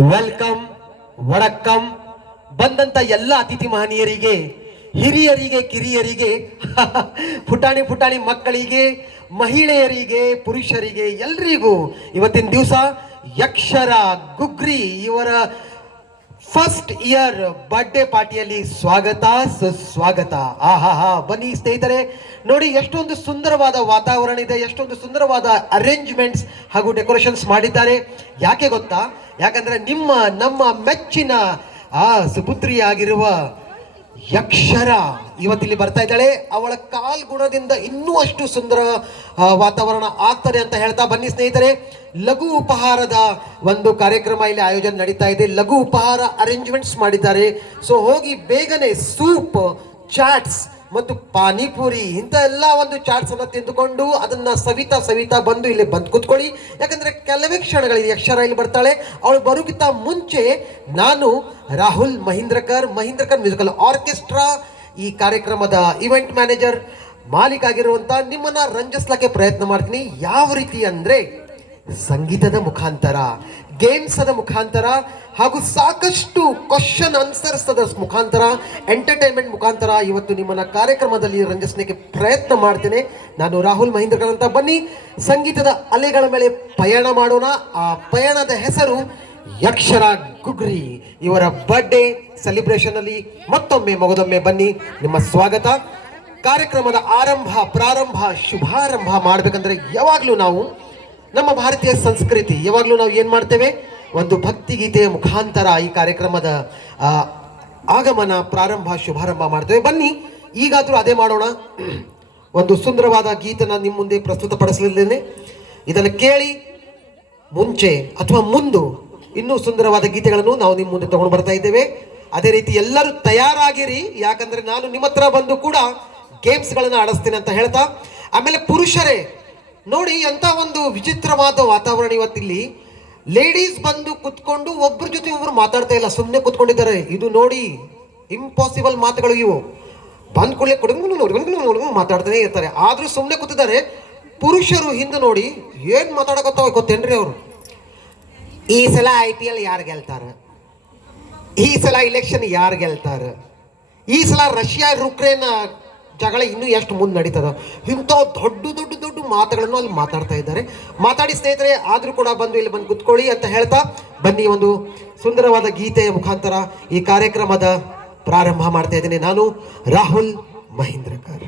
Welcome, ವಡಕ್ಕಮ್. ಬಂದಂತ ಎಲ್ಲ ಅತಿಥಿ ಮಹನೀಯರಿಗೆ, ಹಿರಿಯರಿಗೆ, ಕಿರಿಯರಿಗೆ, ಪುಟಾಣಿ ಪುಟಾಣಿ ಮಕ್ಕಳಿಗೆ, ಮಹಿಳೆಯರಿಗೆ, ಪುರುಷರಿಗೆ ಎಲ್ರಿಗೂ ಇವತ್ತಿನ ದಿವಸ ಯಕ್ಷರ ಗುಗ್ರಿ ಇವರ ಫಸ್ಟ್ ಇಯರ್ ಬರ್ಡೇ ಪಾರ್ಟಿಯಲ್ಲಿ ಸ್ವಾಗತ ಸುಸ್ವಾಗತ. ಆಹಾ, ಬನ್ನಿ ಸ್ನೇಹಿತರೆ, ನೋಡಿ ಎಷ್ಟೊಂದು ಸುಂದರವಾದ ವಾತಾವರಣ ಇದೆ, ಎಷ್ಟೊಂದು ಸುಂದರವಾದ ಅರೇಂಜ್ಮೆಂಟ್ಸ್ ಹಾಗೂ ಡೆಕೋರೇಷನ್ಸ್ ಮಾಡಿದ್ದಾರೆ. ಯಾಕೆ ಗೊತ್ತಾ? ಯಾಕಂದ್ರೆ ನಮ್ಮ ಮೆಚ್ಚಿನ ಸುಪುತ್ರಿಯಾಗಿರುವ ಯಕ್ಷರ ಇವತ್ತಿಲ್ಲಿ ಬರ್ತಾ ಇದ್ದಾಳೆ. ಅವಳ ಕಾಲ್ಗುಣದಿಂದ ಇನ್ನೂ ಅಷ್ಟು ಸುಂದರ ವಾತಾವರಣ ಆಗ್ತದೆ ಅಂತ ಹೇಳ್ತಾ ಬನ್ನಿ ಸ್ನೇಹಿತರೆ. ಲಘು ಉಪಹಾರದ ಒಂದು ಕಾರ್ಯಕ್ರಮ ಇಲ್ಲಿ ಆಯೋಜನೆ ನಡೀತಾ ಇದೆ. ಲಘು ಉಪಹಾರ ಅರೇಂಜ್ಮೆಂಟ್ಸ್ ಮಾಡಿದ್ದಾರೆ. ಸೊ ಹೋಗಿ ಬೇಗನೆ ಸೂಪ್, ಚಾಟ್ಸ್ ಮತ್ತು ಪಾನಿಪುರಿ ಇಂಥ ಎಲ್ಲ ಒಂದು ಚಾಟ್ಸ್ ಅನ್ನ ತಿಂದುಕೊಂಡು ಅದನ್ನ ಸವಿತಾ ಬಂದು ಇಲ್ಲಿ ಬಂದು ಕೂತ್ಕೊಳ್ಳಿ. ಯಾಕಂದ್ರೆ ಕೆಲವೇ ಕ್ಷಣಗಳಲ್ಲಿ ಯಕ್ಷರ ಇಲ್ಲಿ ಬರ್ತಾಳೆ. ಅವಳು ಬರೋಕ್ಕಿಂತ ಮುಂಚೆ ನಾನು ರಾಹುಲ್ ಮಹೀಂದ್ರಕರ್ ಮ್ಯೂಸಿಕಲ್ ಆರ್ಕೆಸ್ಟ್ರಾ ಈ ಕಾರ್ಯಕ್ರಮದ ಇವೆಂಟ್ ಮ್ಯಾನೇಜರ್, ಮಾಲೀಕ ಆಗಿರುವಂತ ನಿಮ್ಮನ್ನ ರಂಜಿಸ್ಲಿಕ್ಕೆ ಪ್ರಯತ್ನ ಮಾಡ್ತೀನಿ. ಯಾವ ರೀತಿ ಅಂದ್ರೆ ಸಂಗೀತದ ಮುಖಾಂತರ, ಗೇಮ್ಸ್ ಮುಖಾಂತರ ಹಾಗೂ ಸಾಕಷ್ಟು ಕ್ವಶನ್ ಆನ್ಸರ್ಸ್ ಮುಖಾಂತರ, ಎಂಟರ್ಟೈನ್ಮೆಂಟ್ ಮುಖಾಂತರ ಇವತ್ತು ನಿಮ್ಮನ್ನ ಕಾರ್ಯಕ್ರಮದಲ್ಲಿ ರಂಜಿಸಲಿಕ್ಕೆ ಪ್ರಯತ್ನ ಮಾಡ್ತೇನೆ. ನಾನು ರಾಹುಲ್ ಮಹೀಂದ್ರಕರ್ ಅಂತ. ಬನ್ನಿ ಸಂಗೀತದ ಅಲೆಗಳ ಮೇಲೆ ಪಯಣ ಮಾಡೋಣ. ಆ ಪಯಣದ ಹೆಸರು ಯಕ್ಷರ ಗುಗ್ರಿ. ಇವರ ಬರ್ಡೇ ಸೆಲಿಬ್ರೇಷನ್ ಅಲ್ಲಿ ಮಗದೊಮ್ಮೆ ಬನ್ನಿ, ನಿಮ್ಮ ಸ್ವಾಗತ. ಕಾರ್ಯಕ್ರಮದ ಪ್ರಾರಂಭ ಶುಭಾರಂಭ ಮಾಡ್ಬೇಕಂದ್ರೆ ಯಾವಾಗ್ಲೂ ನಾವು ನಮ್ಮ ಭಾರತೀಯ ಸಂಸ್ಕೃತಿ ಯಾವಾಗಲೂ ನಾವು ಏನು ಮಾಡ್ತೇವೆ, ಒಂದು ಭಕ್ತಿಗೀತೆಯ ಮುಖಾಂತರ ಈ ಕಾರ್ಯಕ್ರಮದ ಆಗಮನ, ಪ್ರಾರಂಭ, ಶುಭಾರಂಭ ಮಾಡ್ತೇವೆ. ಬನ್ನಿ ಈಗಾದರೂ ಅದೇ ಮಾಡೋಣ. ಒಂದು ಸುಂದರವಾದ ಗೀತನ ನಿಮ್ಮ ಮುಂದೆ ಪ್ರಸ್ತುತಪಡಿಸಲಿದ್ದೇನೆ. ಇದನ್ನು ಕೇಳಿ ಮುಂಚೆ ಅಥವಾ ಮುಂದೆ ಇನ್ನೂ ಸುಂದರವಾದ ಗೀತೆಗಳನ್ನು ನಾವು ನಿಮ್ಮ ಮುಂದೆ ತಗೊಂಡು ಬರ್ತಾ ಇದ್ದೇವೆ. ಅದೇ ರೀತಿ ಎಲ್ಲರೂ ತಯಾರಾಗಿರಿ, ಯಾಕಂದ್ರೆ ನಾನು ನಿಮ್ಮ ಹತ್ರ ಬಂದು ಕೂಡ ಗೇಮ್ಸ್ಗಳನ್ನು ಆಡಿಸ್ತೇನೆ ಅಂತ ಹೇಳ್ತಾ. ಆಮೇಲೆ ಪುರುಷರೇ ನೋಡಿ, ಎಂತ ಒಂದು ವಿಚಿತ್ರವಾದ ವಾತಾವರಣ ಇವತ್ತಿಲ್ಲಿ. ಲೇಡೀಸ್ ಬಂದು ಕುತ್ಕೊಂಡು ಒಬ್ಬರ ಜೊತೆ ಒಬ್ರು ಮಾತಾಡ್ತಾ ಇಲ್ಲ, ಸುಮ್ಮನೆ ಕುತ್ಕೊಂಡಿದ್ದಾರೆ. ಇದು ನೋಡಿ ಇಂಪಾಸಿಬಲ್ ಮಾತುಗಳು ಇವು. ಬಂದ್ ಕೂಡಲೇ ಕುಡುಗು ಮಾತಾಡ್ತಾನೆ ಇರ್ತಾರೆ, ಆದ್ರೂ ಸುಮ್ಮನೆ ಕೂತಿದ್ದಾರೆ. ಪುರುಷರು ಹಿಂದೆ ನೋಡಿ ಏನ್ ಮಾತಾಡಕತ್ತಾವ ಗೊತ್ತೇನ್ರಿ ಅವರು. ಈ ಸಲ IPL ಯಾರು ಗೆಲ್ತಾರ, ಈ ಸಲ ಇಲೆಕ್ಷನ್ ಯಾರು ಗೆಲ್ತಾರ, ಈ ಸಲ ರಷ್ಯಾ ಯುಕ್ರೇನ್ ಜಗಳ ಇನ್ನೂ ಎಷ್ಟು ಮುಂದೆ ನಡೀತದ, ಇಂಥ ದೊಡ್ಡ ಮಾತುಗಳನ್ನು ಅಲ್ಲಿ ಮಾತಾಡ್ತಾ ಇದ್ದಾರೆ. ಮಾತಾಡಿ ಸ್ನೇಹಿತರೆ, ಆದ್ರೂ ಕೂಡ ಬಂದು ಇಲ್ಲಿ ಬಂದು ಕುತ್ಕೊಳ್ಳಿ ಅಂತ ಹೇಳ್ತಾ ಬನ್ನಿ ಒಂದು ಸುಂದರವಾದ ಗೀತೆಯ ಮುಖಾಂತರ ಈ ಕಾರ್ಯಕ್ರಮದ ಪ್ರಾರಂಭ ಮಾಡ್ತಾ ಇದ್ದೀನಿ. ನಾನು ರಾಹುಲ್ ಮಹೀಂದ್ರಕರ್.